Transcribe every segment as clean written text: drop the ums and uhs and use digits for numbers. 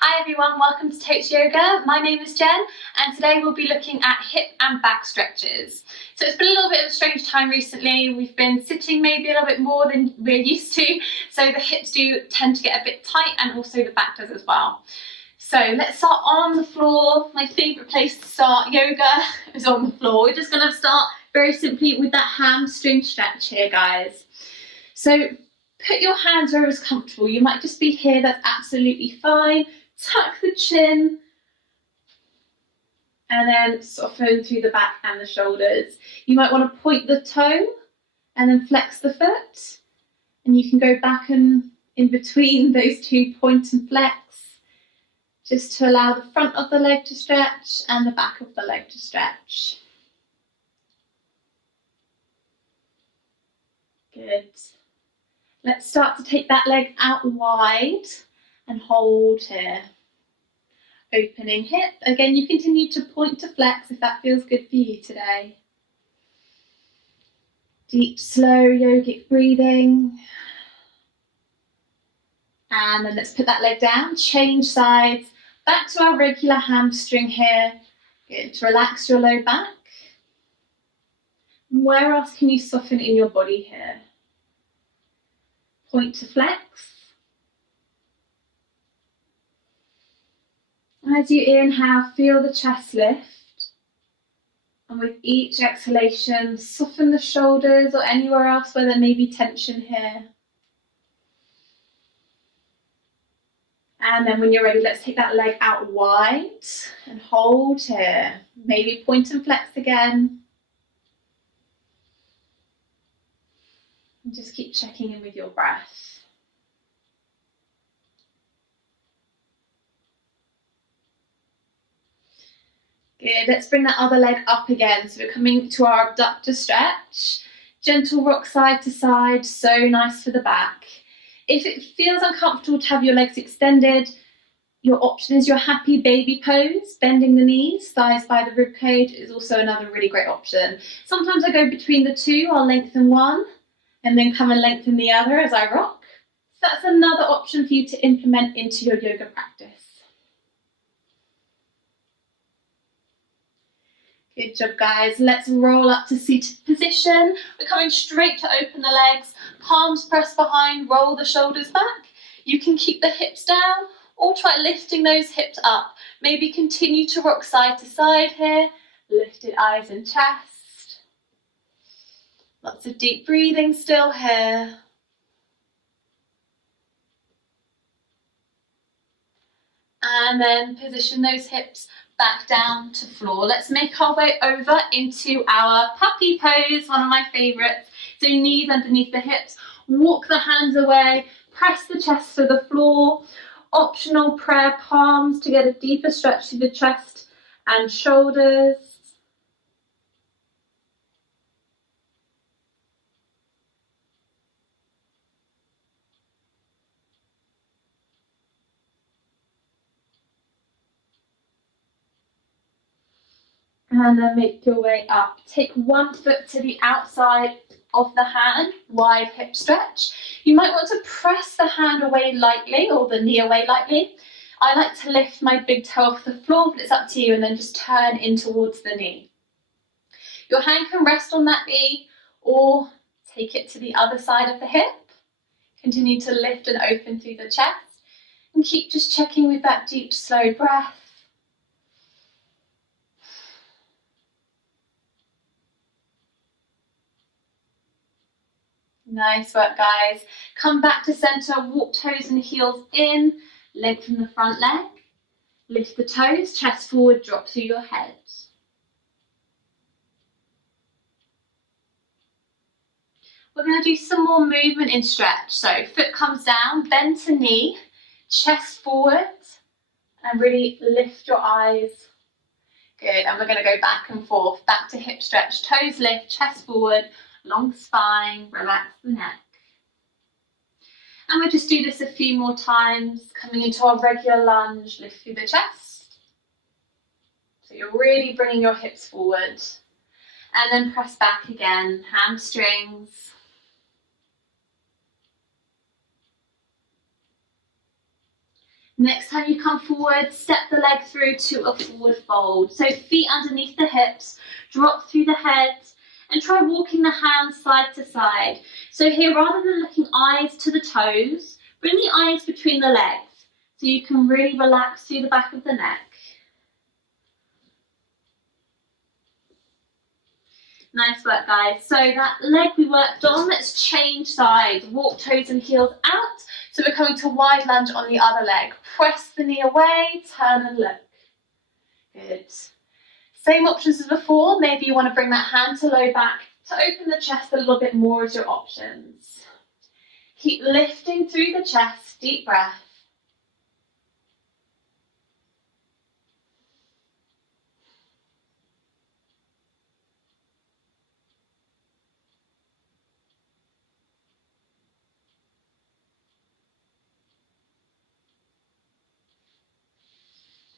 Hi everyone, welcome to Totes Yoga. My name is Jen and today we'll be looking at hip and back stretches. So it's been a little bit of a strange time recently. We've been sitting maybe a little bit more than we're used to, so the hips do tend to get a bit tight and also the back does as well. So let's start on the floor. My favourite place to start yoga is on the floor. We're just going to start very simply with that hamstring stretch here, guys. So put your hands wherever's comfortable. You might just be here, that's absolutely fine. Tuck the chin and then soften through the back and the shoulders. You might want to point the toe and then flex the foot, and you can go back and in between those two, point and flex, just to allow the front of the leg to stretch and the back of the leg to stretch. Good. Let's start to take that leg out wide and hold here. Opening hip. Again, you continue to point to flex if that feels good for you today. Deep, slow yogic breathing. And then let's put that leg down, change sides, back to our regular hamstring here. Good. To relax your low back. And where else can you soften in your body here? Point to flex. As you inhale, feel the chest lift. And with each exhalation, soften the shoulders or anywhere else where there may be tension here. And then when you're ready, let's take that leg out wide and hold here. Maybe point and flex again. And just keep checking in with your breath. Good, let's bring that other leg up again. So we're coming to our abductor stretch. Gentle rock side to side, so nice for the back. If it feels uncomfortable to have your legs extended, your option is your happy baby pose. Bending the knees, thighs by the rib cage is also another really great option. Sometimes I go between the two, I'll lengthen one and then come and lengthen the other as I rock. So that's another option for you to implement into your yoga practice. Good job, guys. Let's roll up to seated position. We're coming straight to open the legs, palms pressed behind, roll the shoulders back. You can keep the hips down or try lifting those hips up. Maybe continue to rock side to side here. Lifted eyes and chest. Lots of deep breathing still here. And then position those hips back down to floor. Let's make our way over into our puppy pose, one of my favourites. So knees underneath the hips, walk the hands away, press the chest to the floor. Optional prayer palms to get a deeper stretch to the chest and shoulders. And then make your way up. Take one foot to the outside of the hand, wide hip stretch. You might want to press the hand away lightly or the knee away lightly. I like to lift my big toe off the floor, but it's up to you, and then just turn in towards the knee. Your hand can rest on that knee or take it to the other side of the hip. Continue to lift and open through the chest and keep just checking with that deep, slow breath. Nice work, guys. Come back to center, walk toes and heels in, lengthen the front leg, lift the toes, chest forward, drop through your head. We're going to do some more movement in stretch. So foot comes down, bend to knee, chest forward, and really lift your eyes. Good, and we're going to go back and forth, back to hip stretch, toes lift, chest forward, long spine, relax the neck. And we'll just do this a few more times, coming into our regular lunge, lift through the chest. So you're really bringing your hips forward. And then press back again, hamstrings. Next time you come forward, step the leg through to a forward fold. So feet underneath the hips, drop through the head, and try walking the hands side to side. So here, rather than looking eyes to the toes, bring the eyes between the legs so you can really relax through the back of the neck. Nice work, guys. So that leg we worked on, let's change sides. Walk toes and heels out. So we're coming to wide lunge on the other leg. Press the knee away, turn and look. Good. Same options as before. Maybe you want to bring that hand to low back to open the chest a little bit more as your options. Keep lifting through the chest, deep breath.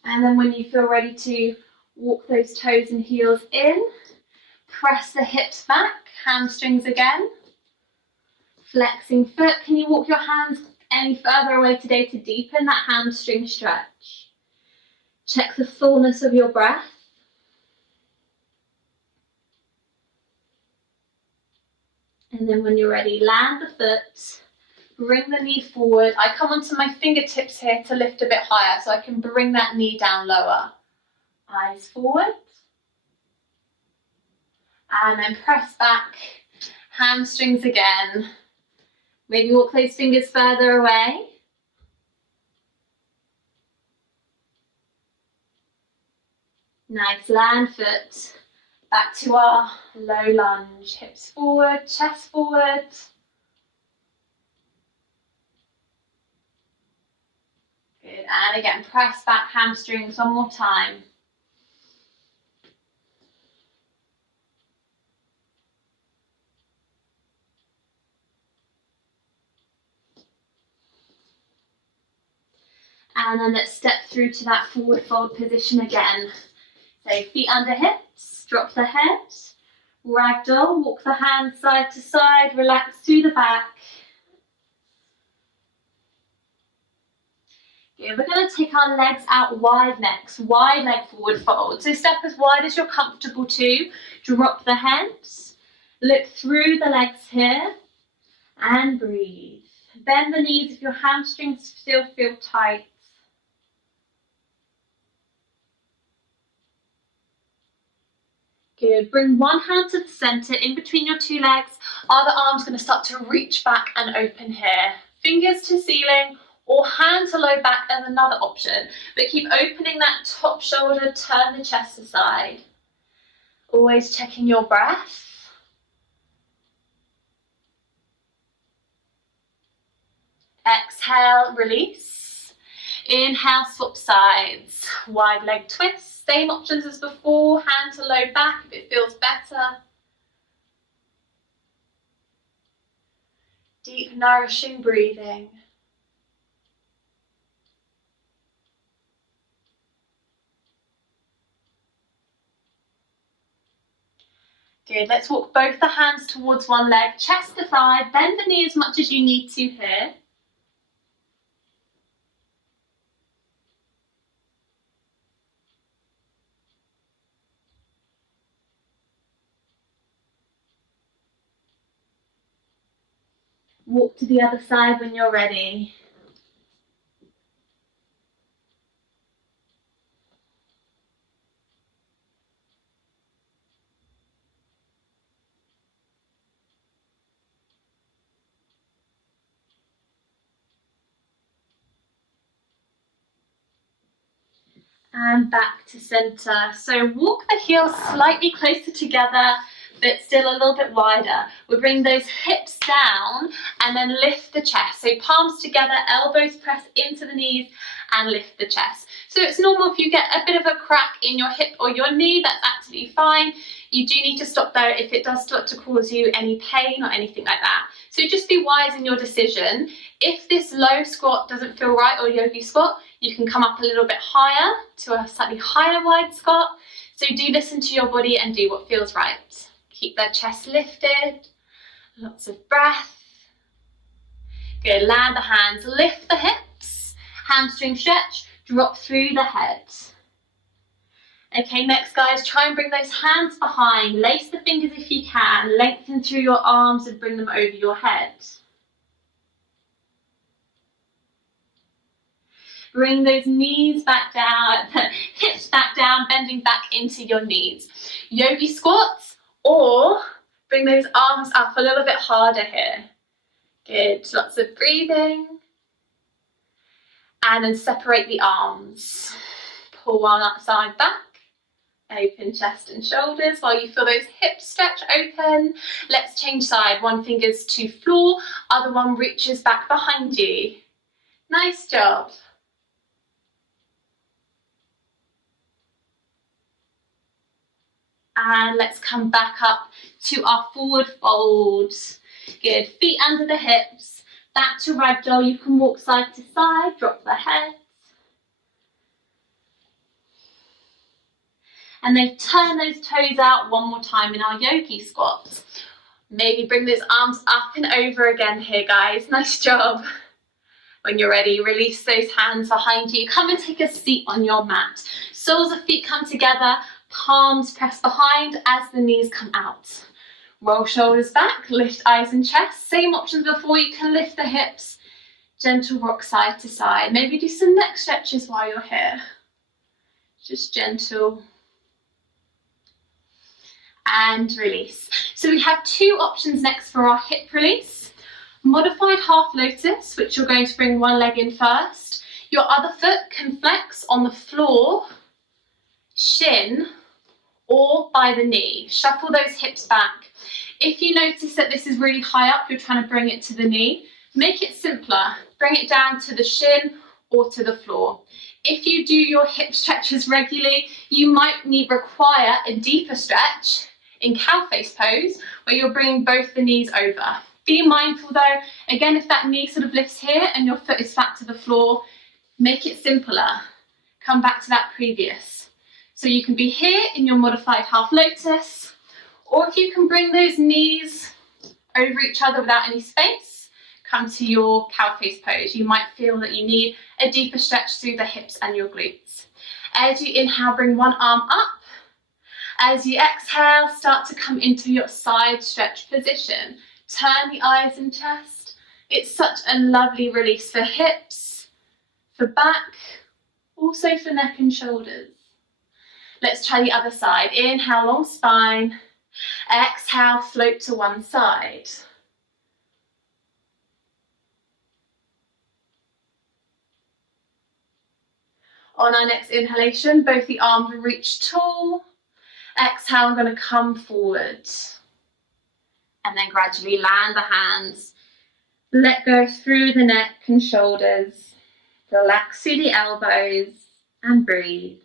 And then when you feel ready to walk those toes and heels in, press the hips back, hamstrings again. Flexing foot. Can you walk your hands any further away today to deepen that hamstring stretch? Check the fullness of your breath. And then when you're ready, land the foot. Bring the knee forward. I come onto my fingertips here to lift a bit higher so I can bring that knee down lower. Eyes forward. And then press back. Hamstrings again. Maybe walk those fingers further away. Nice, land foot. Back to our low lunge. Hips forward, chest forward. Good, and again, press back hamstrings one more time. And then let's step through to that forward fold position again. So feet under hips, drop the head, ragdoll, walk the hands side to side, relax through the back. Good. We're going to take our legs out wide next, wide leg forward fold. So step as wide as you're comfortable to, drop the heads, look through the legs here, and breathe. Bend the knees if your hamstrings still feel tight. Good. Bring one hand to the center in between your two legs. Other arm's going to start to reach back and open here. Fingers to ceiling or hand to low back as another option. But keep opening that top shoulder, turn the chest aside. Always checking your breath. Exhale, release. Inhale, swap sides. Wide leg twist. Same options as before, hand to low back if it feels better. Deep, nourishing breathing. Good, let's walk both the hands towards one leg, chest to thigh, bend the knee as much as you need to here. Walk to the other side when you're ready. And back to center. So walk the heels slightly closer together, but still a little bit wider. We'll bring those hips down and then lift the chest. So palms together, elbows press into the knees and lift the chest. So it's normal if you get a bit of a crack in your hip or your knee, that's absolutely fine. You do need to stop though if it does start to cause you any pain or anything like that. So just be wise in your decision. If this low squat doesn't feel right, or yogi squat, you can come up a little bit higher to a slightly higher wide squat. So do listen to your body and do what feels right. Keep the chest lifted, lots of breath. Good, land the hands, lift the hips, Hamstring stretch, drop through the head. Okay, next guys, try and bring those hands behind. Lace the fingers if you can. Lengthen through your arms and bring them over your head. Bring those knees back down, hips back down, bending back into your knees. Yogi squats, or bring those arms up a little bit harder here. Good, lots of breathing. And then separate the arms. Pull one up, side back. Open chest and shoulders while you feel those hips stretch open. Let's change side. One finger's to floor, other one reaches back behind you. Nice job. And let's come back up to our forward fold. Good, feet under the hips. Back to ragdoll. You can walk side to side, drop the head. And then turn those toes out one more time in our yogi squat. Maybe bring those arms up and over again here, guys. Nice job. When you're ready, release those hands behind you. Come and take a seat on your mat. Soles of feet come together, palms press behind as the knees come out. Roll shoulders back, lift eyes and chest. Same options before, you can lift the hips. Gentle rock side to side. Maybe do some neck stretches while you're here. Just gentle. And release. So we have two options next for our hip release. Modified half lotus, which you're going to bring one leg in first. Your other foot can flex on the floor, shin, or by the knee. Shuffle those hips back. If you notice that this is really high up, you're trying to bring it to the knee, make it simpler. Bring it down to the shin or to the floor. If you do your hip stretches regularly, you might require a deeper stretch in cow face pose, where you're bringing both the knees over. Be mindful though, again, if that knee sort of lifts here and your foot is flat to the floor, make it simpler. Come back to that previous. So you can be here in your modified half lotus, or if you can bring those knees over each other without any space, come to your cow face pose. You might feel that you need a deeper stretch through the hips and your glutes. As you inhale, bring one arm up. As you exhale, start to come into your side stretch position. Turn the eyes and chest. It's such a lovely release for hips, for back, also for neck and shoulders. Let's try the other side. Inhale, long spine. Exhale, float to one side. On our next inhalation, both the arms reach tall. Exhale, I'm going to come forward. And then gradually land the hands. Let go through the neck and shoulders. Relax through the elbows and breathe.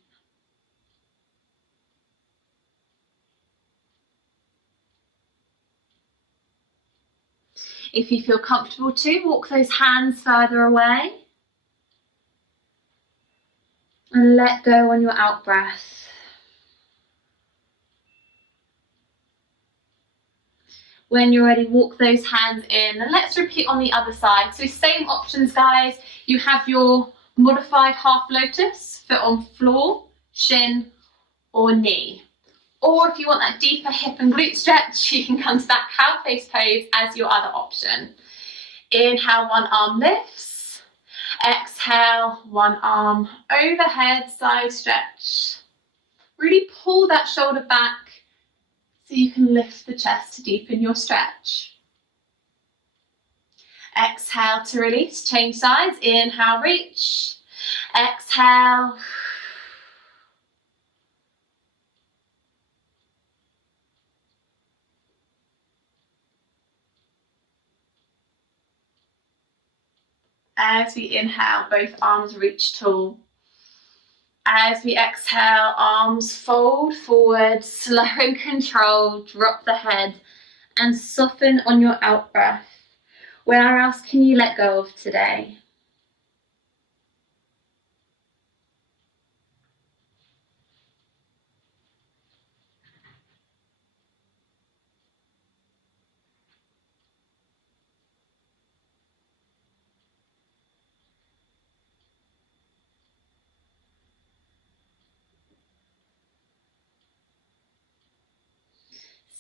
If you feel comfortable to, walk those hands further away. And let go on your out breath. When you're ready, walk those hands in. And let's repeat on the other side. So same options, guys. You have your modified half lotus, foot on floor, shin, or knee. Or if you want that deeper hip and glute stretch, you can come to that cow face pose as your other option. Inhale, one arm lifts. Exhale, one arm overhead, side stretch. Really pull that shoulder back so you can lift the chest to deepen your stretch. Exhale to release, change sides. Inhale, reach. Exhale. As we inhale, both arms reach tall. As we exhale, arms fold forward, slow and controlled, drop the head and soften on your out breath. Where else can you let go of today?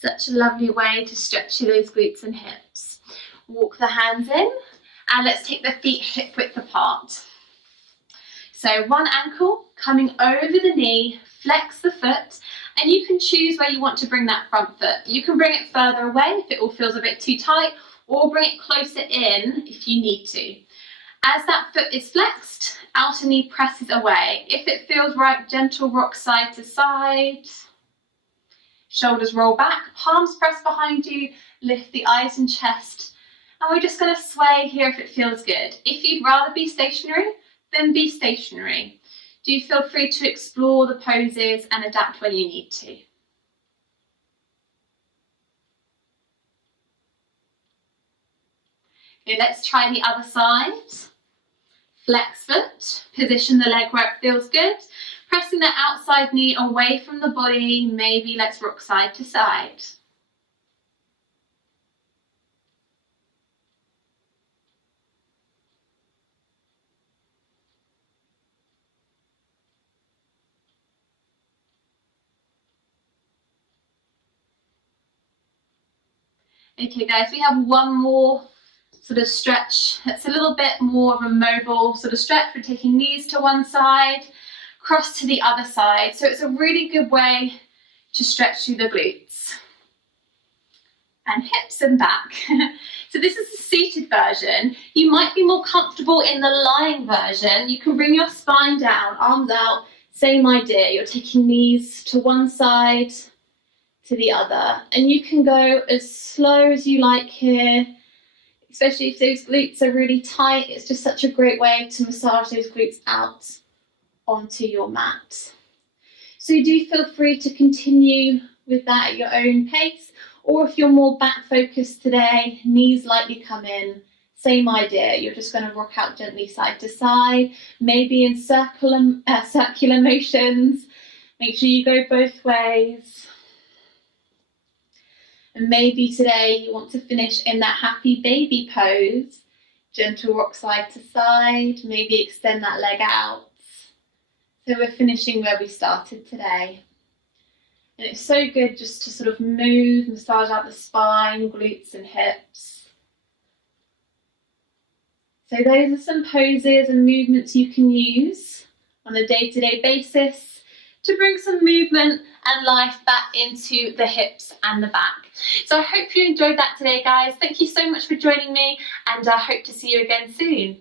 Such a lovely way to stretch those glutes and hips. Walk the hands in and let's take the feet hip width apart. So one ankle coming over the knee, flex the foot, and you can choose where you want to bring that front foot. You can bring it further away if it all feels a bit too tight, or bring it closer in if you need to. As that foot is flexed, outer knee presses away. If it feels right, gentle rock side to side. Shoulders roll back, palms press behind you, lift the eyes and chest. And we're just going to sway here if it feels good. If you'd rather be stationary, then be stationary. Do feel free to explore the poses and adapt when you need to. Okay, let's try the other side. Flex foot, position the leg where it feels good. Pressing the outside knee away from the body, maybe let's rock side to side. Okay guys, we have one more sort of stretch. It's a little bit more of a mobile sort of stretch. We're taking knees to one side, cross to the other side. So it's a really good way to stretch through the glutes and hips and back. So this is the seated version. You might be more comfortable in the lying version. You can bring your spine down, arms out, same idea. You're taking knees to one side, to the other, and you can go as slow as you like here, especially if those glutes are really tight. It's just such a great way to massage those glutes out onto your mat. So do feel free to continue with that at your own pace, or if you're more back focused today, knees lightly come in, same idea. You're just going to rock out gently side to side, maybe in circular motions. Make sure you go both ways. And maybe today you want to finish in that happy baby pose. Gentle rock side to side, maybe extend that leg out. So we're finishing where we started today. And it's so good just to sort of move, massage out the spine, glutes and hips. So those are some poses and movements you can use on a day-to-day basis to bring some movement and life back into the hips and the back. So I hope you enjoyed that today, guys. Thank you so much for joining me, and I hope to see you again soon.